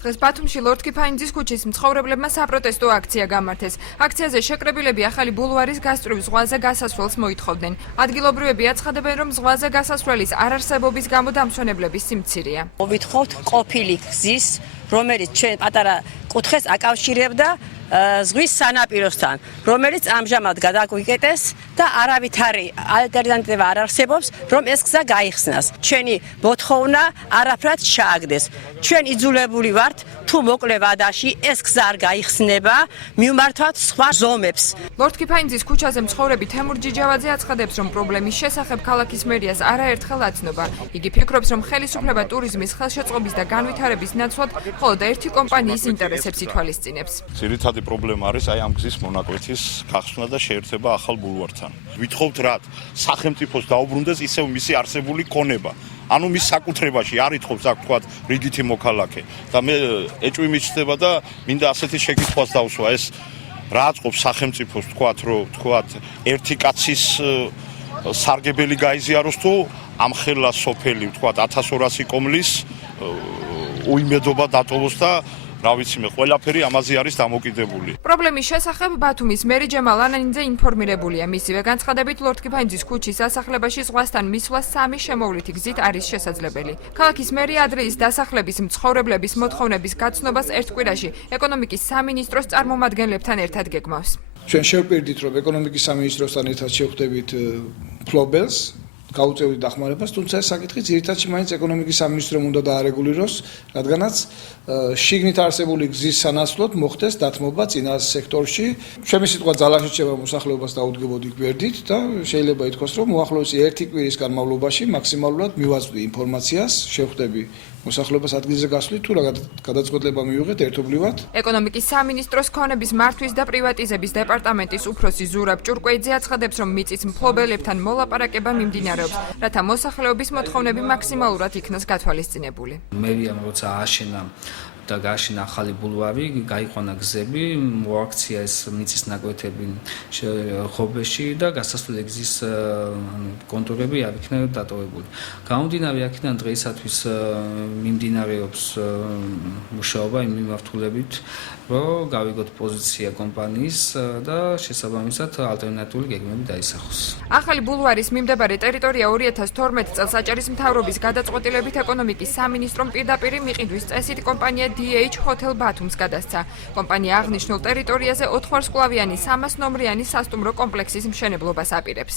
დღეს ბათუმში ლორდ კიფაინძის ქუჩის მცხოვრებლებმა საპროტესტო აქცია გამართეს. აქციაზე შეკრებილები ახალი ბულვარის გასწვრივ ზღვაზე გასასვლელს მოითხოვდნენ. ადგილობრივები აცხადებენ, რომ ზღვაზე გასასვლელის არარსებობის გამო დამსვენებლების სიმცირეა. ვითხოვთ ყოფილი გზის, რომელიც ჩვენ პატარა კუთხეს აკავშირებდა ზღვის სანაპიროსთან, რომელიც ამჟამად გადაგვიკეტეს და არავითარი ალტერნატივა არ არსებობს, რომ ეს გზა გაიხსნას. ჩვენი მოთხოვნა არაფრად ჩააგდეს. ჩვენ იძულებული ვართ, თუ მოკლე ვადაში ეს გზა არ გაიხსნება, მივმართვათ სხვა ზომებს. ლორდ კიფაინძის ქუჩაზე მცხოვრები თემურ ჯიჯავაძე აცხადებს, რომ პრობლემის შესახებ ქალაქის მერიას არაერთხელ აცნობა. იგი ფიქრობს, რომ ხელისუფლება ტურიზმის ხელშეწყობის და განვითარების ნაცვლად მხოლოდ ერთი კომპანიის ინტერესებს ითვალისწინებს. ძირითადი პრობლემა არის აი ამ გზის მონაკვეთის გახსნა და შეერთება ახალ ბულვართან. ვითხოვთ რაც სახელმწიფოს დაუბრუნდეს ისევ მისი არსებული ქონება. ანუ მის საკუთრებაში არ ითხოვს აქ თქვათ რიგითი მოქალაქე და მე ეჭვი მიჩნდება და მინდა ასეთი შეკითხვას დავსვა ეს რა აწყობს სახელმწიფოს თქვათ ერთი კაცის სარგებელი გაიზიაროს თუ ამ ხელა სოფელი თქვათ 1200 კომლის უიმედობა დატოვოს და რა ვიცი მე ყველაფერი ამაზე არის დამოკიდებული. პრობლემის შესახებ ბათუმის მერი ჯემალ ანანიძე ინფორმირებულია. მისივე განცხადებით ლორდ კიფაინძის ქუჩის დასახლებაში ზღვასთან მისვლა 3 შემოვლითი გზით არის შესაძლებელი. ქალაქის მერი ადრეის დასახლების მცხოვრებლების მოთხოვნების გაცნობას ერთ კვირაში ეკონომიკის სამინისტროს წარმომადგენლებთან ერთად გეგმავს. ჩვენ შევპირდით, რომ ეკონომიკის სამინისტროსთან ერთად შევხვდებით ფლობელს გაუწევთ დახმარებას, თუმცა ეს საკითხი ძირითადად მაინც ეკონომიკის სამინისტრომ უნდა დაარეგულიროს, რადგანაც შიგნით არსებული გზის სანაცვლოდ მოხდეს დათმობა წინა სექტორში. ჩემი სიტყვა ძალაში რჩება მოსახლეობას დაუდგებოდი გვერდით და შეიძლება ითქვას, რომ უახლოესი ერთი კვირის განმავლობაში მაქსიმალურად მივაწვდი ინფორმაციას, შევხვდები მოსახლეობას ადგილზე გასვლით თუ რა გადაწყვეტილება მივიღეთ ერთობლივად. ეკონომიკის სამინისტროს ქონების მართვის და პრივატიზების დეპარტამენტის უფროსი ზურაბ ჭურკვეიძე აცხადებს, რომ მიწის მფლობელებთან მოლაპარაკება მიმდინარეობს, რათა მოსახლეობის მოთხოვნები მაქსიმალურად იქნას გათვალისწინებული. მერიამ როცა აშენა და გააშენა ახალი ბულვარი, გაიყვანა გზები, მოაქცია ეს მიწის ნაკვეთები ხობეში და გასასვლელი გზის კონტურები არ იქნა დატოვებული. გამომდინარე აქედან დღეისათვის მიმდინარეობს მუშაობა იმ მიმართულებით, რომ გავიგოთ პოზიცია კომპანიის და შესაბამისად ალტერნატიული გეგმები დაისახოს. ახალი ბულვარის მიმდებარე ტერიტორია 2012 წელს აჭარის მთავრობის გადაწყვეტილებით ეკონომიკის სამინისტრომ პირდაპირ მიყიდვის წესით კომპანია DH Hotel Batum's გადასცა. კომპანია აღნიშნულ ტერიტორიაზე 4 ვარსკვლავიანი 300 ნომრიანი სასტუმრო კომპლექსის მშენებლობას აპირებს.